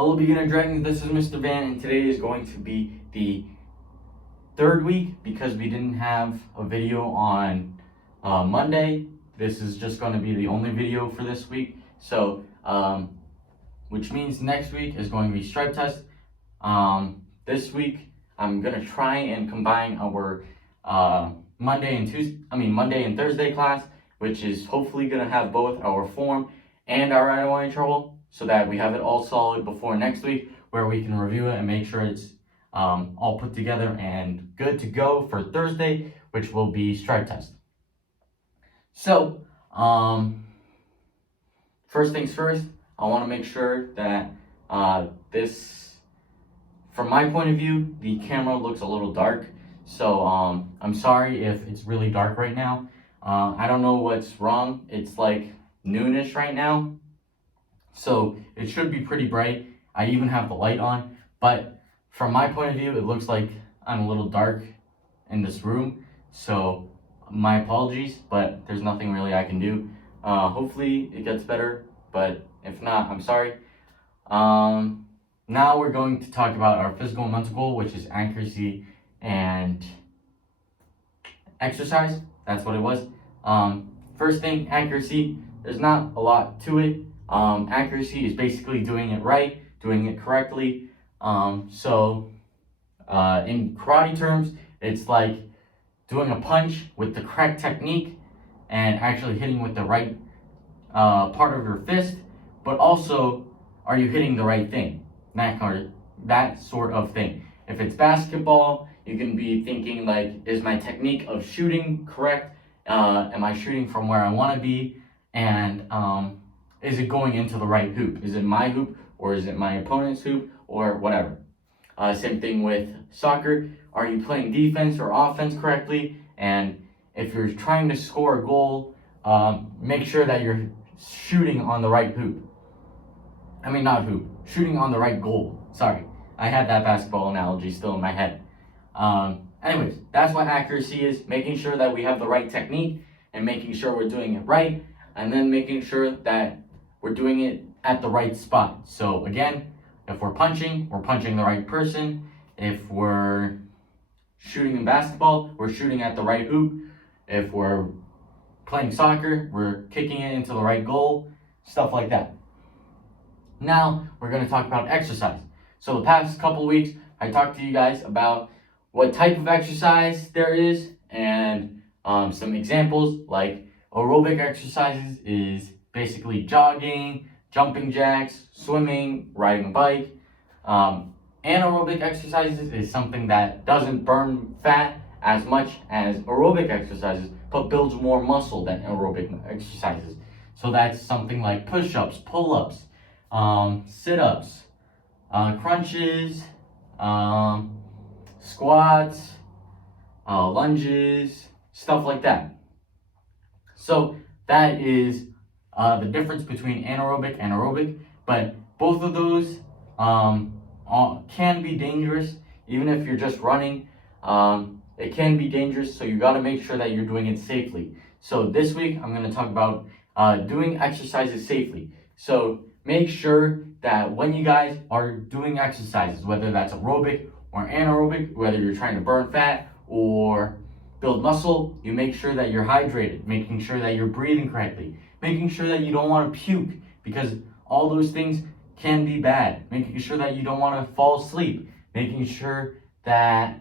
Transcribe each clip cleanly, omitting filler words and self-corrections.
Hello beginner dragons, this is Mr. Van, and today is going to be the third week because we didn't have a video on Monday. This is just going to be the only video for this week, so which means next week is going to be stripe test. This week I'm going to try and combine our Monday and Thursday class, which is hopefully going to have both our form and our I don't want any trouble, so that we have it all solid before next week, where we can review it and make sure it's all put together and good to go for Thursday, which will be stripe test. So, first things first, I want to make sure that this, from my point of view, the camera looks a little dark. So, I'm sorry if it's really dark right now. I don't know what's wrong. It's like noonish right now, so it should be pretty bright. I even have the light on, but from my point of view, it looks like I'm a little dark in this room, so my apologies, but there's nothing really I can do. Hopefully it gets better, but if not, I'm sorry. Now we're going to talk about our physical and mental goal, which is accuracy and exercise. That's what it was. First thing, accuracy. There's not a lot to it. Accuracy is basically doing it right, doing it correctly. So in karate terms, it's like doing a punch with the correct technique and actually hitting with the right part of your fist, but also, are you hitting the right thing? That sort of thing. If it's basketball, you can be thinking like, is my technique of shooting correct? Am I shooting from where I want to be? And is it going into the right hoop? Is it my hoop, or is it my opponent's hoop, or whatever? Same thing with soccer. Are you playing defense or offense correctly? And if you're trying to score a goal, make sure that you're shooting on the right hoop. I mean, not hoop, shooting on the right goal. Sorry, I had that basketball analogy still in my head. Anyways, that's what accuracy is, making sure that we have the right technique and making sure we're doing it right, and then making sure that we're doing it at the right spot. So again, if we're punching the right person. If we're shooting in basketball, we're shooting at the right hoop. If we're playing soccer, we're kicking it into the right goal, stuff like that. Now, we're going to talk about exercise. So the past couple weeks, I talked to you guys about what type of exercise there is, and some examples like aerobic exercises is basically jogging, jumping jacks, swimming, riding a bike. Anaerobic exercises is something that doesn't burn fat as much as aerobic exercises, but builds more muscle than aerobic exercises. So that's something like push-ups, pull-ups, sit-ups, crunches, squats, lunges, stuff like that. So that is the difference between anaerobic and aerobic, but both of those can be dangerous. Even if you're just running, it can be dangerous, so you got to make sure that you're doing it safely. So this week I'm going to talk about doing exercises safely. So make sure that when you guys are doing exercises, whether that's aerobic or anaerobic, whether you're trying to burn fat or build muscle, you make sure that you're hydrated, making sure that you're breathing correctly, making sure that you don't want to puke, because all those things can be bad, making sure that you don't want to fall asleep, making sure that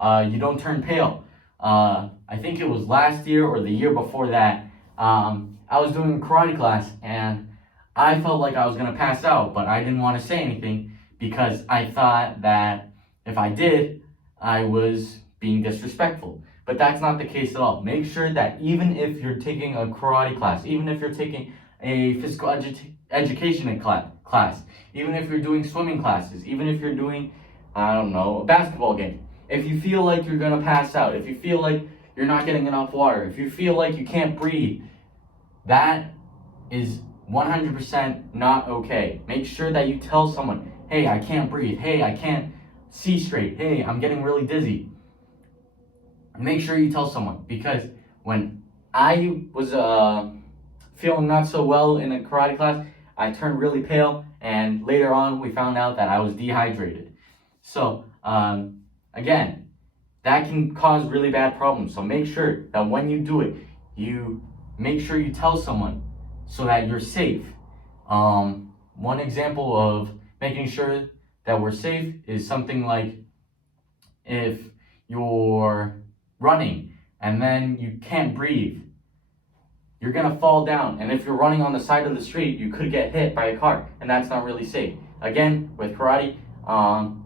you don't turn pale. I think it was last year or the year before that, I was doing a karate class and I felt like I was going to pass out, but I didn't want to say anything because I thought that if I did, I was being disrespectful. But that's not the case at all. Make sure that even if you're taking a karate class, even if you're taking a physical education class, even if you're doing swimming classes, even if you're doing, I don't know, a basketball game, if you feel like you're going to pass out, if you feel like you're not getting enough water, if you feel like you can't breathe, that is 100% not okay. Make sure that you tell someone, hey, I can't breathe. Hey, I can't see straight. Hey, I'm getting really dizzy. Make sure you tell someone, because when I was feeling not so well in a karate class, I turned really pale, and later on we found out that I was dehydrated. So again, that can cause really bad problems. So make sure that when you do it, you make sure you tell someone so that you're safe. One example of making sure that we're safe is something like if you're running and then you can't breathe, you're gonna fall down. And if you're running on the side of the street, you could get hit by a car, and that's not really safe. Again, with karate,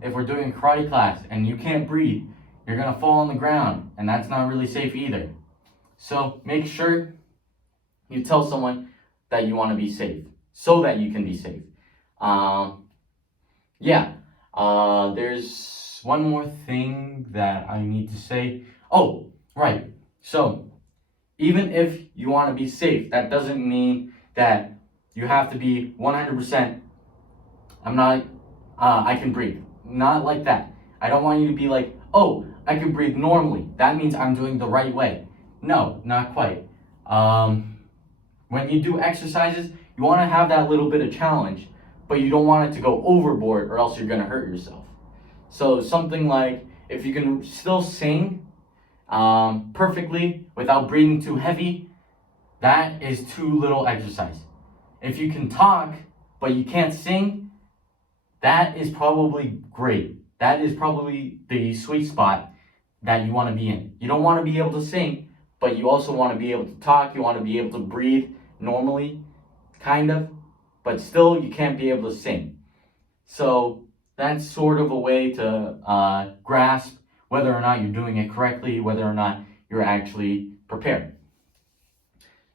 if we're doing a karate class and you can't breathe, you're gonna fall on the ground, and that's not really safe either. So make sure you tell someone that you want to be safe so that you can be safe. There's one more thing that I need to say. Oh, right. So even if you want to be safe, that doesn't mean that you have to be 100%. I can breathe. Not like that. I don't want you to be like, oh, I can breathe normally. That means I'm doing the right way. No, not quite. When you do exercises, you want to have that little bit of challenge, but you don't want it to go overboard or else you're going to hurt yourself. So something like, if you can still sing perfectly without breathing too heavy, that is too little exercise. If you can talk, but you can't sing, that is probably great. That is probably the sweet spot that you want to be in. You don't want to be able to sing, but you also want to be able to talk. You want to be able to breathe normally, kind of, but still you can't be able to sing. So that's sort of a way to grasp whether or not you're doing it correctly, whether or not you're actually prepared.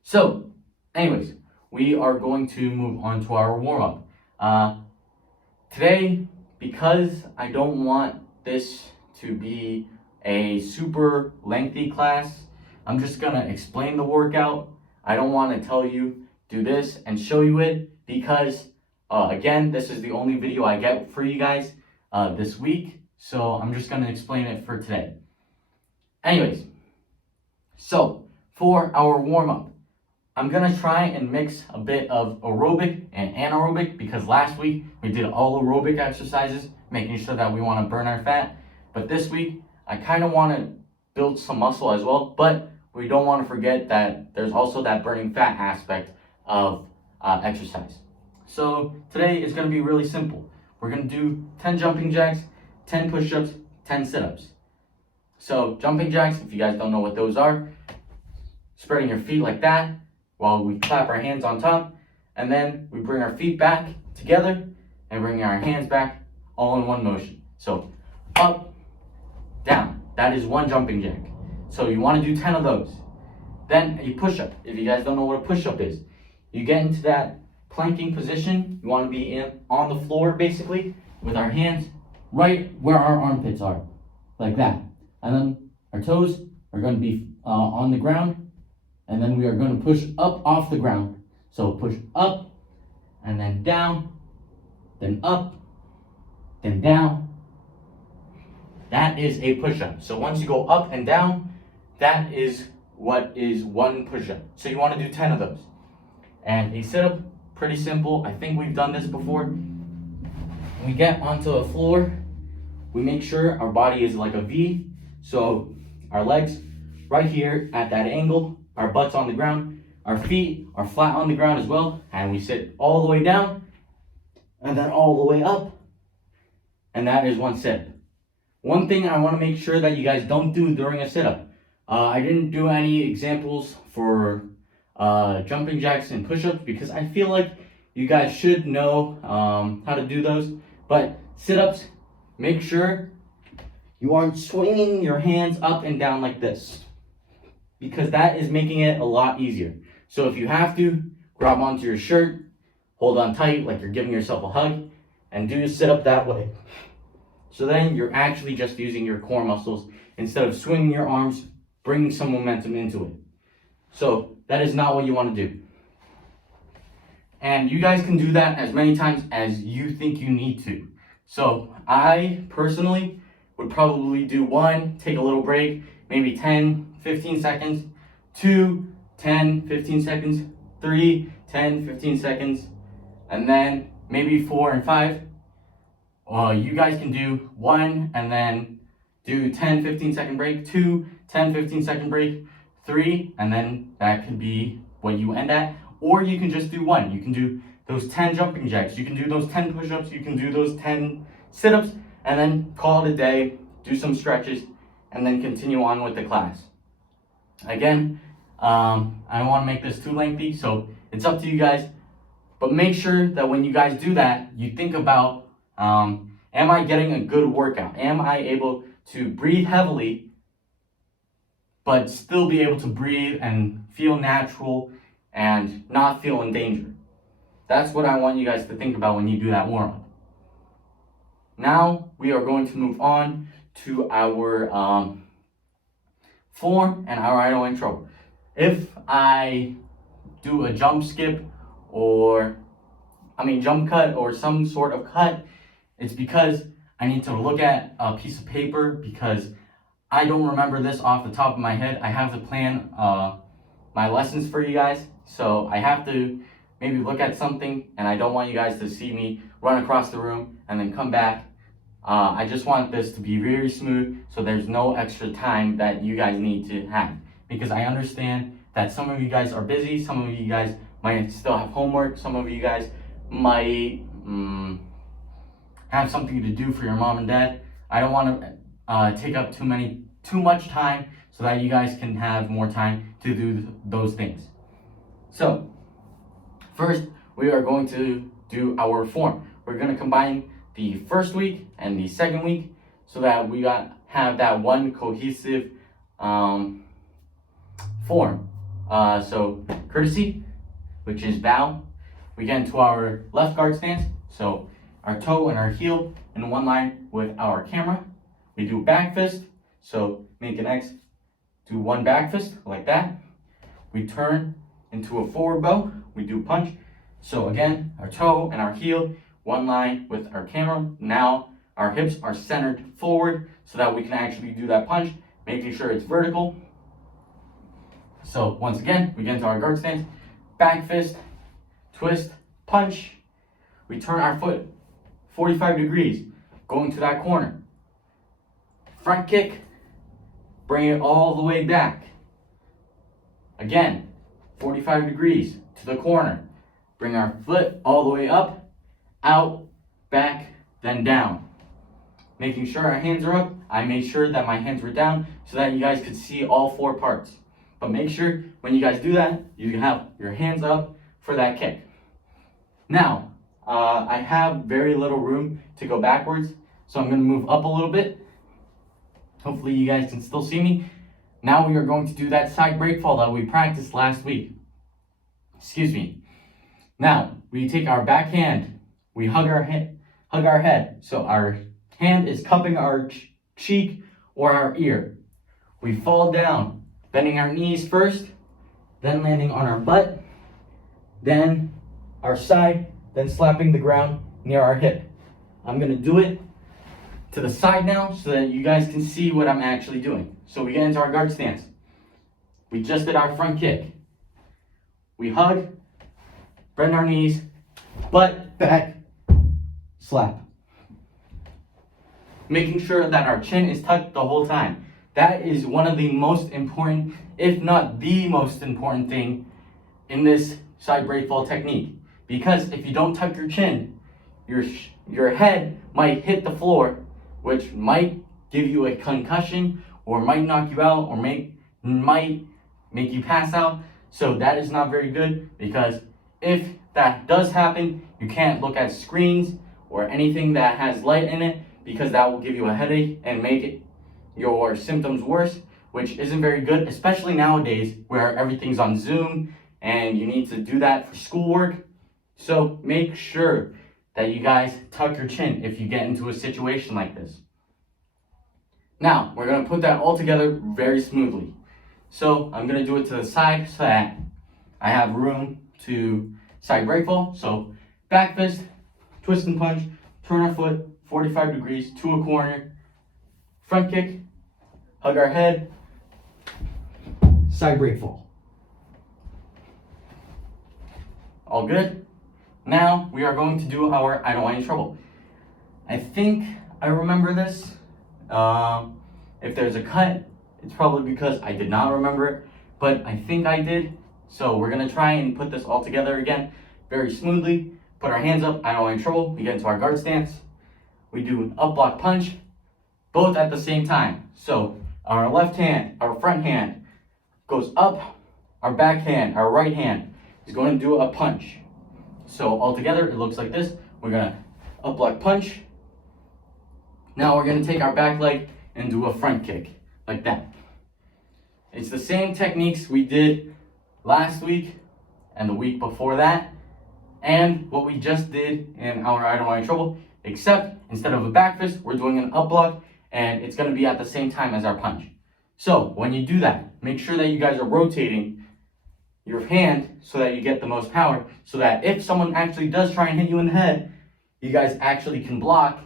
So, anyways, we are going to move on to our warm-up. Today, because I don't want this to be a super lengthy class, I'm just gonna explain the workout. I don't want to tell you do this and show you it because again, this is the only video I get for you guys this week, so I'm just gonna explain it for today. Anyways, so for our warm-up, I'm gonna try and mix a bit of aerobic and anaerobic because last week we did all aerobic exercises, making sure that we want to burn our fat. But this week, I kind of want to build some muscle as well, but we don't want to forget that there's also that burning fat aspect of exercise. So today is going to be really simple. We're going to do 10 jumping jacks, 10 push-ups, 10 sit-ups. So jumping jacks, if you guys don't know what those are, spreading your feet like that while we clap our hands on top, and then we bring our feet back together and bring our hands back all in one motion. So up, down. That is one jumping jack. So you want to do 10 of those. Then a push-up. If you guys don't know what a push-up is, you get into that planking position. You want to be on the floor basically with our hands right where our armpits are, like that. And then our toes are going to be on the ground, and then we are going to push up off the ground. So push up and then down, then up, then down. That is a push-up. So once you go up and down, that is what is one push-up. So you want to do 10 of those. And a sit-up, pretty simple. I think we've done this before. When we get onto the floor, we make sure our body is like a V. So our legs right here at that angle, our butts on the ground, our feet are flat on the ground as well. And we sit all the way down and then all the way up. And that is one sit-up. One thing I want to make sure that you guys don't do during a sit-up. I didn't do any examples for jumping jacks and push-ups because I feel like you guys should know how to do those. But sit-ups, make sure you aren't swinging your hands up and down like this because that is making it a lot easier. So if you have to, grab onto your shirt, hold on tight like you're giving yourself a hug, and do your sit-up that way. So then you're actually just using your core muscles instead of swinging your arms, bringing some momentum into it. So that is not what you want to do. And you guys can do that as many times as you think you need to. So I personally would probably do 1, take a little break, maybe 10, 15 seconds, 2, 10, 15 seconds, 3, 10, 15 seconds, and then maybe 4 and 5. You guys can do 1 and then do 10-15 second break, 2 10-15 second break, 3, and then that could be what you end at. Or you can just do 1. You can do those 10 jumping jacks, you can do those 10 push-ups, you can do those 10 sit-ups, and then call it a day, do some stretches, and then continue on with the class. Again, I don't want to make this too lengthy, so it's up to you guys. But make sure that when you guys do that, you think about, am I getting a good workout? Am I able to breathe heavily, but still be able to breathe and feel natural and not feel in danger? That's what I want you guys to think about when you do that warm-up. Now, we are going to move on to our form and our idle intro. If I do a jump skip jump cut or some sort of cut, it's because I need to look at a piece of paper because I don't remember this off the top of my head. I have to plan my lessons for you guys, so I have to maybe look at something, and I don't want you guys to see me run across the room and then come back. I just want this to be very smooth, so there's no extra time that you guys need to have, because I understand that some of you guys are busy, some of you guys might still have homework, some of you guys might have something to do for your mom and dad. I don't want to take up too much time, so that you guys can have more time to do those things. So first, we are going to do our form. We're going to combine the first week and the second week so that we have that one cohesive form. So courtesy, which is bow. We get into our left guard stance. So our toe and our heel in one line with our camera. We do back fist. So make an X, do one back fist like that. We turn into a forward bow. We do punch. So again, our toe and our heel, one line with our camera. Now our hips are centered forward so that we can actually do that punch, making sure it's vertical. So once again, we get into our guard stance, back fist, twist, punch. We turn our foot 45 degrees, going to that corner. Front kick, bring it all the way back. Again, 45 degrees to the corner. Bring our foot all the way up, out, back, then down. Making sure our hands are up. I made sure that my hands were down so that you guys could see all 4 parts. But make sure when you guys do that, you have your hands up for that kick. Now, I have very little room to go backwards, so I'm going to move up a little bit. Hopefully you guys can still see me. Now we are going to do that side break fall that we practiced last week. Excuse me. Now, we take our back hand, we hug our head. So our hand is cupping our cheek or our ear. We fall down, bending our knees first, then landing on our butt, then our side, then slapping the ground near our hip. I'm gonna do it to the side now so that you guys can see what I'm actually doing. So we get into our guard stance. We just did our front kick. We hug, bend our knees, butt, back, slap. Making sure that our chin is tucked the whole time. That is one of the most important, if not the most important thing in this side break fall technique. Because if you don't tuck your chin, your head might hit the floor, which might give you a concussion or might knock you out or might make you pass out. So that is not very good, because if that does happen, you can't look at screens or anything that has light in it, because that will give you a headache and make your symptoms worse, which isn't very good, especially nowadays where everything's on Zoom and you need to do that for schoolwork. So make sure that you guys tuck your chin if you get into a situation like this. Now, we're going to put that all together very smoothly. So I'm going to do it to the side so that I have room to side break fall. So back fist, twist and punch, turn our foot 45 degrees to a corner, front kick, hug our head, side break fall. All good? Now we are going to do our I don't want any trouble. I think I remember this. If there's a cut, it's probably because I did not remember it, but I think I did. So we're gonna try and put this all together again very smoothly. Put our hands up, I don't want any trouble. We get into our guard stance. We do an up block punch, both at the same time. So our left hand, our front hand goes up, our back hand, our right hand is going to do a punch. So all together, it looks like this. We're gonna up block punch. Now we're gonna take our back leg and do a front kick, like that. It's the same techniques we did last week and the week before that, and what we just did in our I don't want any trouble, except instead of a back fist, we're doing an up block, and it's gonna be at the same time as our punch. So when you do that, make sure that you guys are rotating your hand so that you get the most power, so that if someone actually does try and hit you in the head, you guys actually can block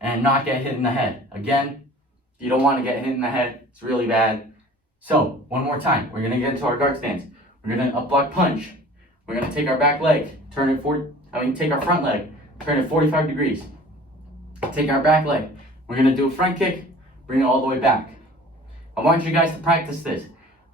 and not get hit in the head. Again, you don't want to get hit in the head. It's really bad. So one more time, we're gonna get into our guard stance. We're gonna up block punch. We're gonna take our back leg, take our front leg, turn it 45 degrees. Take our back leg. We're gonna do a front kick, bring it all the way back. I want you guys to practice this.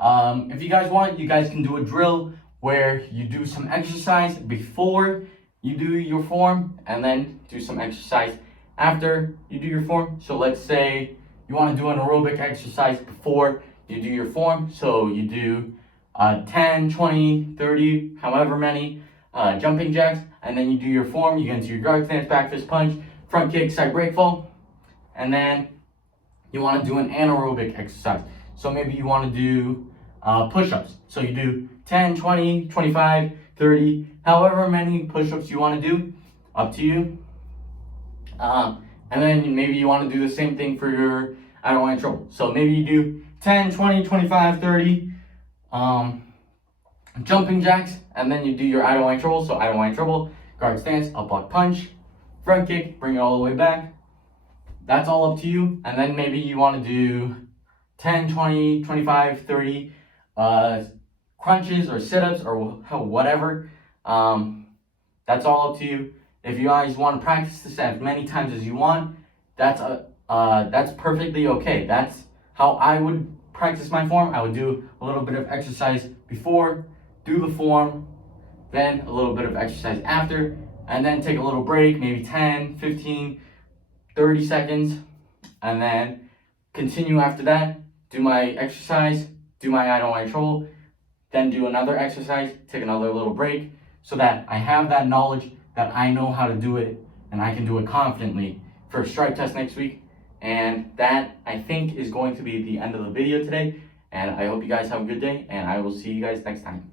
If you guys want, you guys can do a drill where you do some exercise before you do your form, and then do some exercise after you do your form. So let's say you want to do an aerobic exercise before you do your form. So you do 10, 20, 30, however many jumping jacks, and then you do your form. You get into your guard stance, back fist punch, front kick, side break fall, and then you want to do an anaerobic exercise. So maybe you want to do push-ups. So you do 10, 20, 25, 30, however many push-ups you want to do, up to you. And then maybe you want to do the same thing for your I don't want any trouble. So maybe you do 10, 20, 25, 30 jumping jacks, and then you do your I don't want any trouble. So I don't want any trouble, guard stance, up block punch, front kick, bring it all the way back. That's all up to you. And then maybe you want to do 10, 20, 25, 30 crunches or sit-ups or whatever. That's all up to you. If you guys want to practice this as many times as you want, that's perfectly okay. That's how I would practice my form. I would do a little bit of exercise before, do the form, then a little bit of exercise after, and then take a little break, maybe 10, 15, 30 seconds, and then continue after that. Do my exercise, do my I don't want any trouble, then do another exercise, take another little break, so that I have that knowledge that I know how to do it and I can do it confidently for a strike test next week. And that, I think, is going to be the end of the video today. And I hope you guys have a good day, and I will see you guys next time.